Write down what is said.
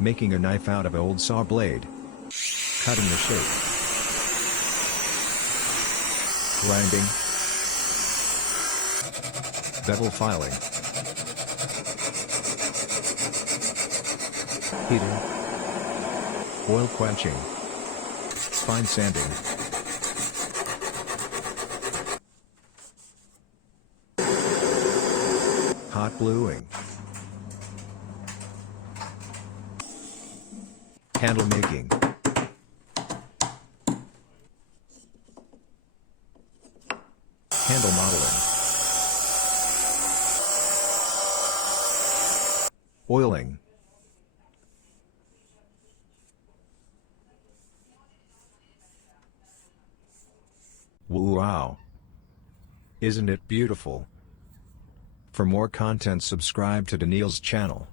Making a knife out of old saw blade. Cutting the shape. Grinding. Bevel filing. Heating. Oil quenching. Fine sanding. Hot bluing. Handle making. Handle modeling. Oiling. Wow! Isn't it beautiful? For more content, subscribe to Daniil's channel.